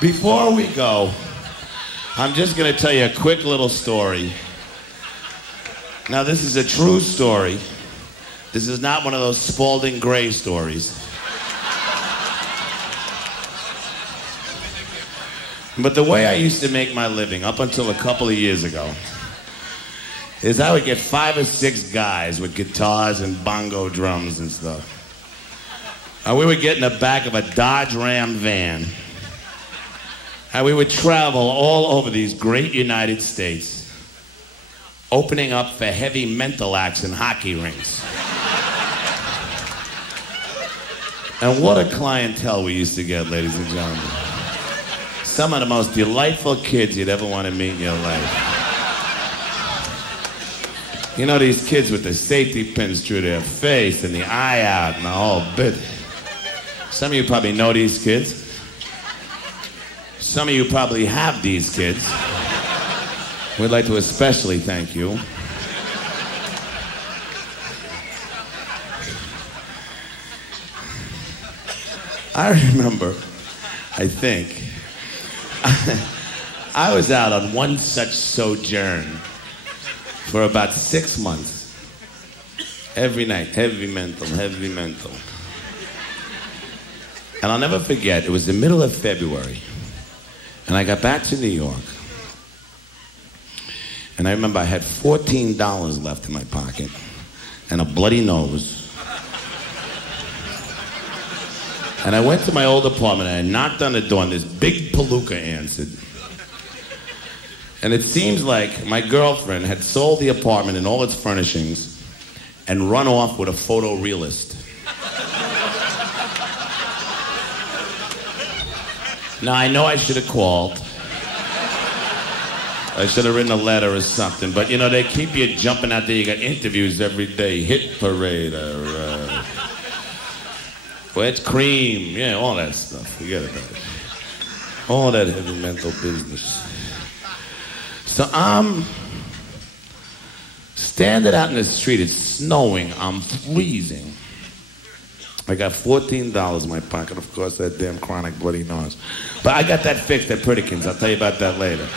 Before we go, I'm just going to tell you a quick little story. Now, this is a true story. This is not one of those Spalding Gray stories. But the way I used to make my living up until a couple of years ago is I would get 5 or 6 guys with guitars and bongo drums and stuff. And we would get in the back of a Dodge Ram van. And we would travel all over these great United States, opening up for heavy mental acts in hockey rinks. And what a clientele we used to get, ladies and gentlemen. Some of the most delightful kids you'd ever want to meet in your life. You know, these kids with the safety pins through their face and the eye out and the whole bit. Some of you probably know these kids. Some of you probably have these kids. We'd like to especially thank you. I remember, I think, I was out on one such sojourn for about 6 months. Every night, heavy mental, heavy mental. And I'll never forget, it was the middle of February, and I got back to New York. And I remember I had $14 left in my pocket and a bloody nose. And I went to my old apartment and I knocked on the door and this big palooka answered. And it seems like my girlfriend had sold the apartment and all its furnishings and run off with a photorealist. Now, I know I should have called. I should have written a letter or something. But, you know, they keep you jumping out there. You got interviews every day. Hit parade or... wet cream. Yeah, all that stuff. Forget about it. All that heavy mental business. So I'm standing out in the street. It's snowing. I'm freezing. I got $14 in my pocket. Of course, that damn chronic bloody nose. But I got that fixed at Prettykin's. I'll tell you about that later.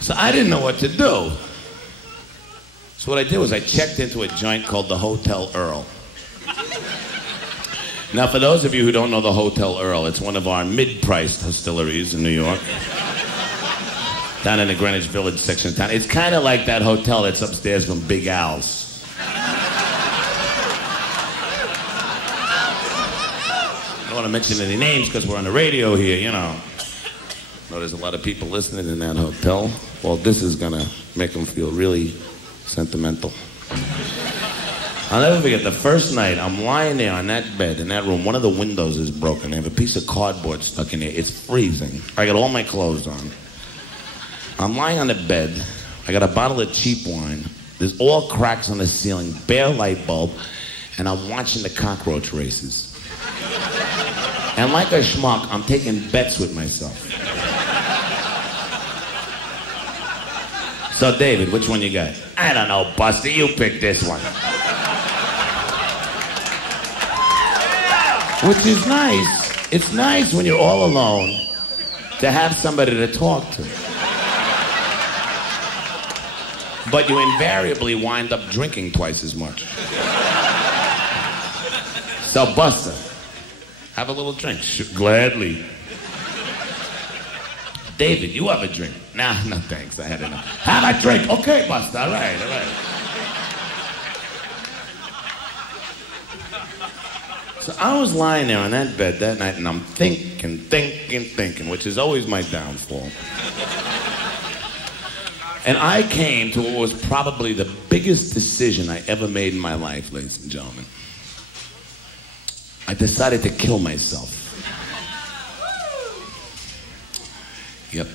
So I didn't know what to do. So what I did was I checked into a joint called the Hotel Earl. Now, for those of you who don't know the Hotel Earl, it's one of our mid-priced hostilleries in New York. Down in the Greenwich Village section of town. It's kind of like that hotel that's upstairs from Big Al's. I don't want to mention any names because we're on the radio here, you know. I know there's a lot of people listening in that hotel. Well, this is going to make them feel really sentimental. I'll never forget the first night I'm lying there on that bed in that room. One of the windows is broken. They have a piece of cardboard stuck in there. It's freezing. I got all my clothes on. I'm lying on the bed. I got a bottle of cheap wine. There's all cracks on the ceiling, bare light bulb, and I'm watching the cockroach races. And like a schmuck, I'm taking bets with myself. So, David, which one you got? I don't know, Buster. You pick this one. Which is nice. It's nice when you're all alone to have somebody to talk to. But you invariably wind up drinking twice as much. So, Buster, have a little drink. Gladly. David, you have a drink. Nah, no thanks, I had enough. Have a drink. Okay, Buster, all right, all right. So I was lying there on that bed that night and I'm thinking, which is always my downfall. And I came to what was probably the biggest decision I ever made in my life, ladies and gentlemen. I decided to kill myself. Yep.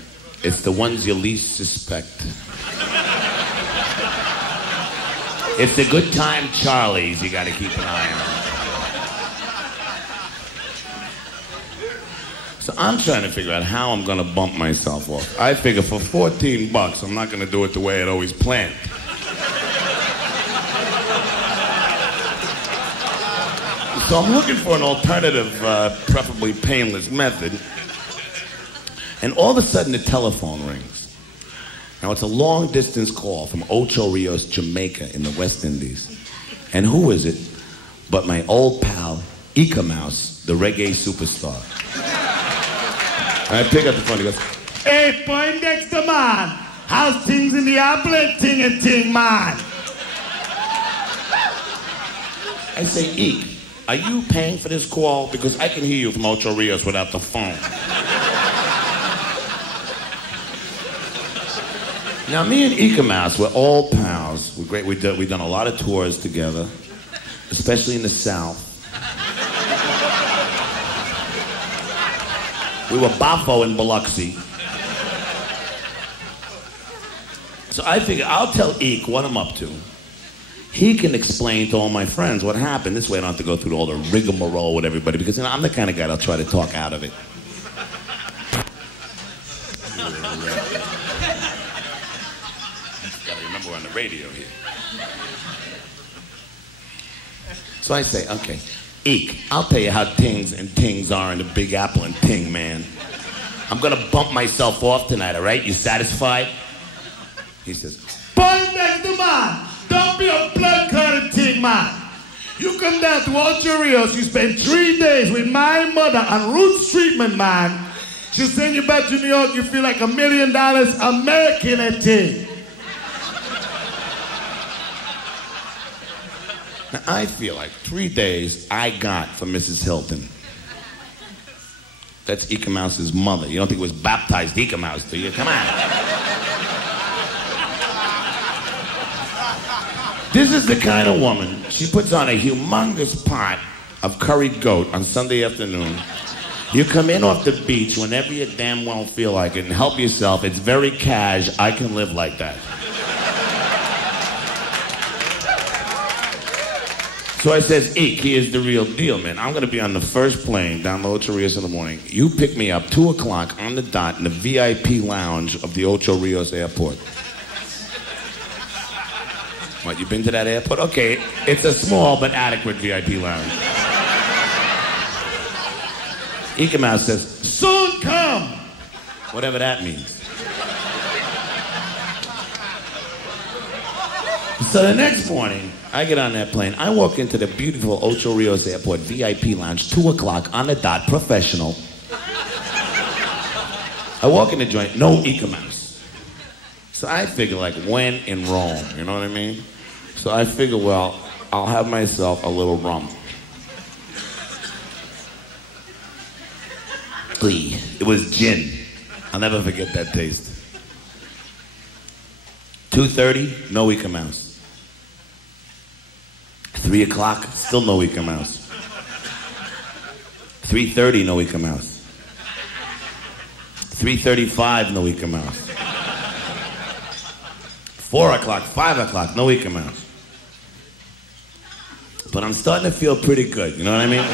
It's the ones you least suspect. It's the good time Charlies you gotta keep an eye on. So I'm trying to figure out how I'm gonna bump myself off. I figure for $14, I'm not gonna do it the way I'd always planned. So I'm looking for an alternative, preferably painless method. And all of a sudden the telephone rings. Now it's a long distance call from Ocho Rios, Jamaica in the West Indies. And who is it but my old pal, Eek-A-Mouse, the reggae superstar. I pick up the phone, he goes, "Hey, Poindexter, man, how's things in the apple ting and ting, man?" I say, "Eek, are you paying for this call? Because I can hear you from Ocho Rios without the phone." Now, me and Eek-A-Mouse, we're all pals. We're great. We've done a lot of tours together, especially in the South. We were Bafo in Biloxi. So I figure I'll tell Eek what I'm up to. He can explain to all my friends what happened. This way I don't have to go through all the rigmarole with everybody, because you know, I'm the kind of guy that'll try to talk out of it. Gotta remember we're on the radio here. So I say, okay, Eek, I'll tell you how things and tings are in the Big Apple and ting, man. I'm gonna bump myself off tonight, all right? You satisfied? He says, "Poindexter, man, don't be a blood-clotted ting, man. You come down to Ocho Rios, you spend 3 days with my mother on roots treatment, man. She'll send you back to New York, you feel like $1 million American at ting." Now, I feel like 3 days I got for Mrs. Hilton. That's Eek-A-Mouse's mother. You don't think it was baptized Eek-A-Mouse, do you? Come on. This is the kind of woman, she puts on a humongous pot of curried goat on Sunday afternoon. You come in off the beach whenever you damn well feel like it and help yourself. It's very cash. I can live like that. So I says, "Eek, here's the real deal, man. I'm going to be on the first plane down to Ocho Rios in the morning. You pick me up 2 o'clock on the dot in the VIP lounge of the Ocho Rios airport." What, you been to that airport? Okay, it's a small but adequate VIP lounge. Eek-A-Mouse says, "Soon come," whatever that means. So the next morning, I get on that plane. I walk into the beautiful Ocho Rios Airport VIP lounge, 2 o'clock on the dot, professional. I walk in the joint, no Eek-A-Mouse. So I figure, like, when in Rome, you know what I mean? So I figure, well, I'll have myself a little rum. It was gin. I'll never forget that taste. 2:30, no Eek-A-Mouse. 3 o'clock, still no Eek-A-Mouse. 3:30, no Eek-A-Mouse. 3:35, no Eek-A-Mouse. 4 o'clock, 5 o'clock, no Eek-A-Mouse. But I'm starting to feel pretty good, you know what I mean?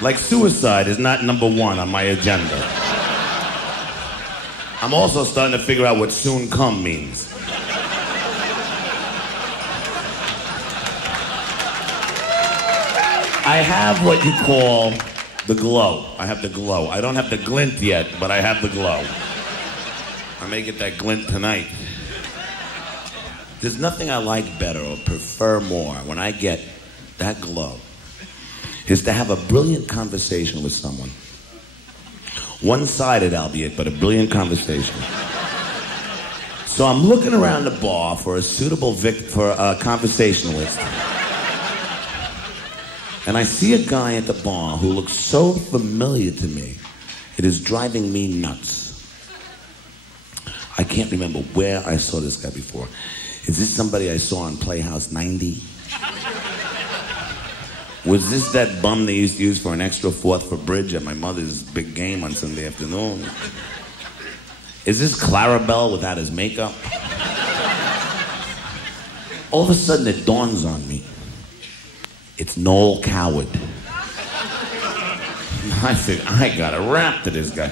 Like suicide is not #1 on my agenda. I'm also starting to figure out what soon come means. I have what you call the glow. I have the glow. I don't have the glint yet, but I have the glow. I may get that glint tonight. There's nothing I like better or prefer more when I get that glow is to have a brilliant conversation with someone. One-sided, albeit, but a brilliant conversation. So I'm looking around the bar for a suitable conversationalist. And I see a guy at the bar who looks so familiar to me, it is driving me nuts. I can't remember where I saw this guy before. Is this somebody I saw on Playhouse 90? Was this that bum they used to use for an extra fourth for bridge at my mother's big game on Sunday afternoon? Is this Clarabelle without his makeup? All of a sudden it dawns on me. It's Noel Coward. I said, I gotta rap to this guy.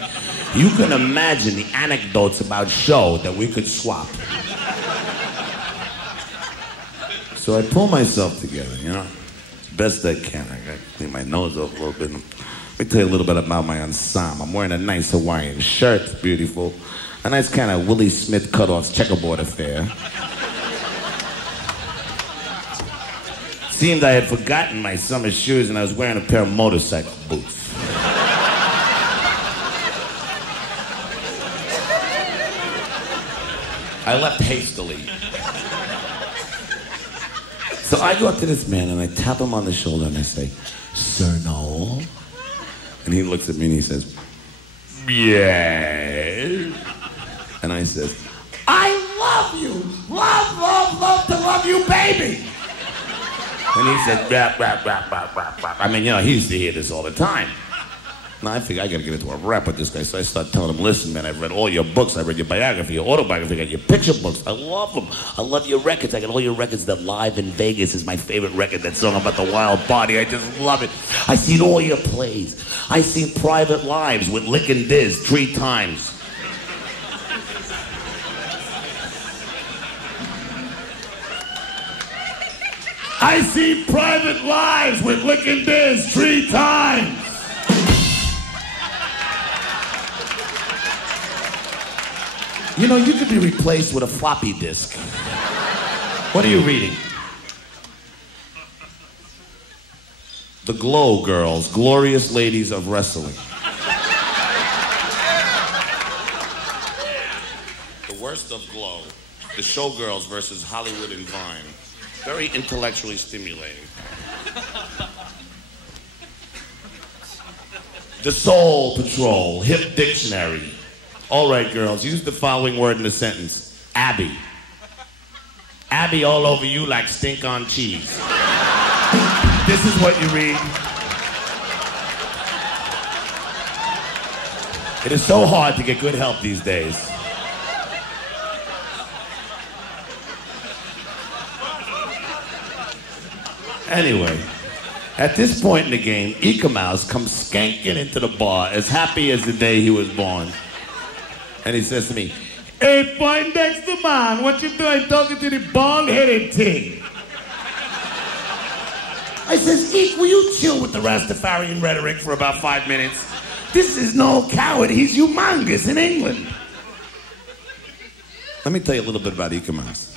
You can imagine the anecdotes about show that we could swap. So I pull myself together, you know. best I can. I gotta clean my nose off a little bit. Let me tell you a little bit about my ensemble. I'm wearing a nice Hawaiian shirt. It's beautiful. A nice kind of Willie Smith cut-off checkerboard affair. Seemed I had forgotten my summer shoes and I was wearing a pair of motorcycle boots. I left hastily. So I go up to this man and I tap him on the shoulder and I say, "Sir Noel?" And he looks at me and he says, "Yes." And I says, "I love you. Love, love, love to love you, baby." And he said, "Rap, rap, rap, rap, rap, rap." I mean, you know, he used to hear this all the time. Now, I figure I gotta get into a rap with this guy, so I start telling him, "Listen, man, I've read all your books. I read your biography, your autobiography, I got your picture books. I love them. I love your records. I got all your records. That Live in Vegas is my favorite record, that song about the wild party. I just love it. I seen all your plays. I seen Private Lives with Lick and Diz 3 times. I seen Private Lives with Lick and Diz 3 times. You know, you could be replaced with a floppy disk. What are you reading? The Glow Girls, Glorious Ladies of Wrestling. The Worst of Glow, the Showgirls versus Hollywood and Vine. Very intellectually stimulating. The Soul Patrol, Hip Dictionary. All right, girls, use the following word in a sentence. Abby. Abby all over you like stink on cheese. This is what you read. It is so hard to get good help these days. Anyway, at this point in the game, Eek-A-Mouse comes skanking into the bar as happy as the day he was born. And he says to me, "Hey, Poindexter, man, what you doing talking to the bald-headed thing?" I says, "Eek, will you chill with the Rastafarian rhetoric for about 5 minutes? This is no coward. He's humongous in England." Let me tell you a little bit about Eek-A-Mouse.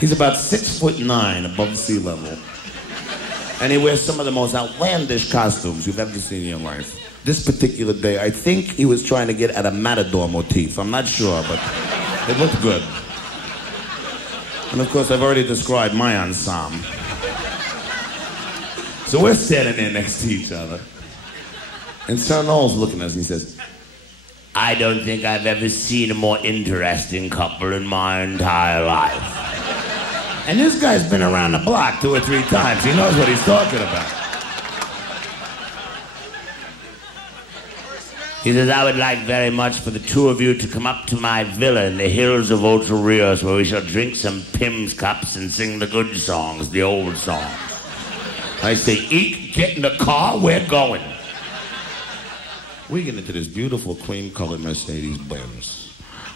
He's about 6'9" above sea level. And he wears some of the most outlandish costumes you've ever seen in your life. This particular day, I think he was trying to get at a matador motif. I'm not sure, but it looked good. And of course, I've already described my ensemble. So we're standing there next to each other. And Sir Noel's looking at us and he says, "I don't think I've ever seen a more interesting couple in my entire life." And this guy's been around the block 2 or 3 times. He knows what he's talking about. He says, "I would like very much for the 2 of you to come up to my villa in the hills of Ocho Rios, where we shall drink some Pim's cups and sing the good songs, the old songs." I say, "Eek, get in the car, we're going." We get into this beautiful cream-colored Mercedes-Benz.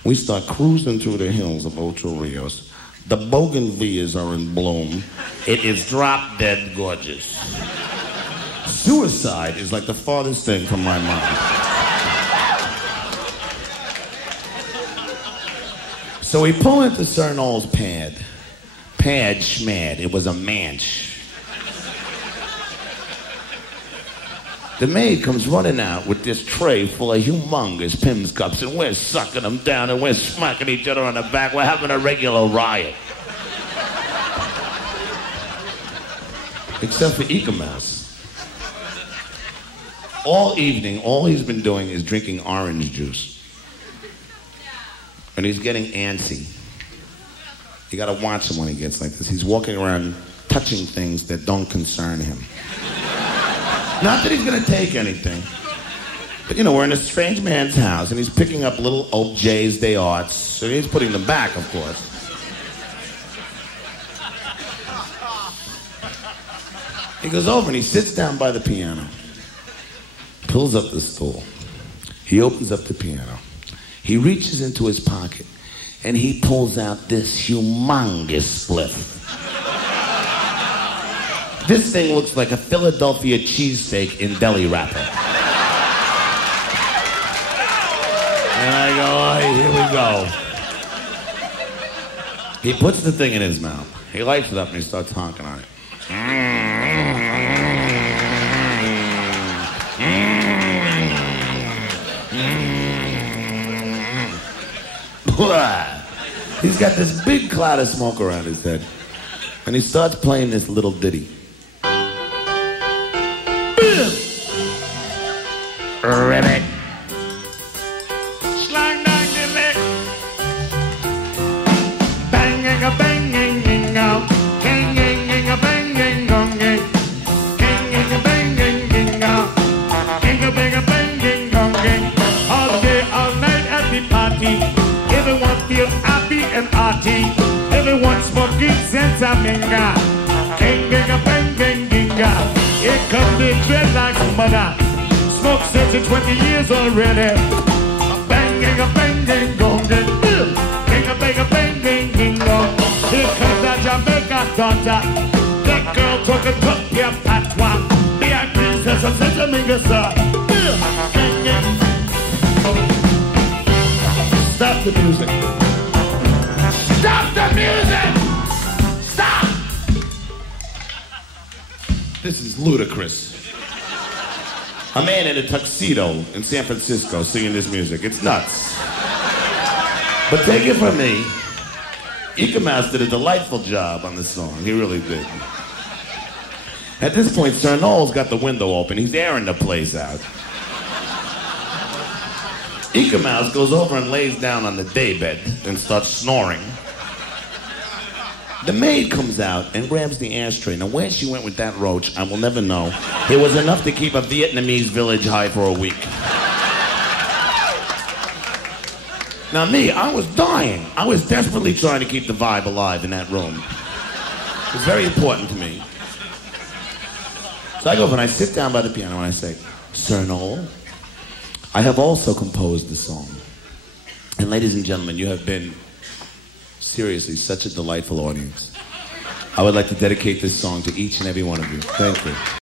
We start cruising through the hills of Ocho Rios. The bougainvilleas are in bloom. It is drop-dead gorgeous. Suicide is like the farthest thing from my mind. So we pull into Sir Noel's pad. Pad schmad. It was a manch. The maid comes running out with this tray full of humongous Pim's cups, and we're sucking them down, and we're smacking each other on the back. We're having a regular riot. Except for Eek-A-Mouse. All evening, all he's been doing is drinking orange juice. And he's getting antsy. You gotta watch him when he gets like this. He's walking around touching things that don't concern him. Not that he's gonna take anything. But you know, we're in a strange man's house and he's picking up little objets d'art, so he's putting them back, of course. He goes over and he sits down by the piano, pulls up the stool. He opens up the piano. He reaches into his pocket and he pulls out this humongous spliff. This thing looks like a Philadelphia cheesesteak in deli wrapper. And I go, oh, here we go. He puts the thing in his mouth. He lights it up and he starts honking on it. He's got this big cloud of smoke around his head. And he starts playing this little ditty. Ribbit. Slang dang dilly. Banging a banging gingo. Ginging a banging gonging. Ginging a banging gingo. Ging a banging gonging. All day, all night at the party. Everyone feel happy and arty. Everyone smoking Sentaminga. Ginging a banging ginga. Here come the dreadlocks mother. Smoke since 20 years already. A banging gonging. Ging a banging gingo. Here comes that Jamaica daughter. That girl talking tough your patois. The actress says a Sentaminga sir. Stop the music. Stop the music! Stop! This is ludicrous. A man in a tuxedo in San Francisco singing this music. It's nuts. But take it from me, Eek-A-Mouse did a delightful job on this song. He really did. At this point, Sir Noel's got the window open. He's airing the place out. Eek-A-Mouse goes over and lays down on the daybed and starts snoring. The maid comes out and grabs the ashtray. Now, where she went with that roach, I will never know. It was enough to keep a Vietnamese village high for a week. Now, me, I was dying. I was desperately trying to keep the vibe alive in that room. It was very important to me. So I go over and I sit down by the piano and I say, Sir Noel, I have also composed the song. And ladies and gentlemen, you have been seriously such a delightful audience. I would like to dedicate this song to each and every one of you. Thank you.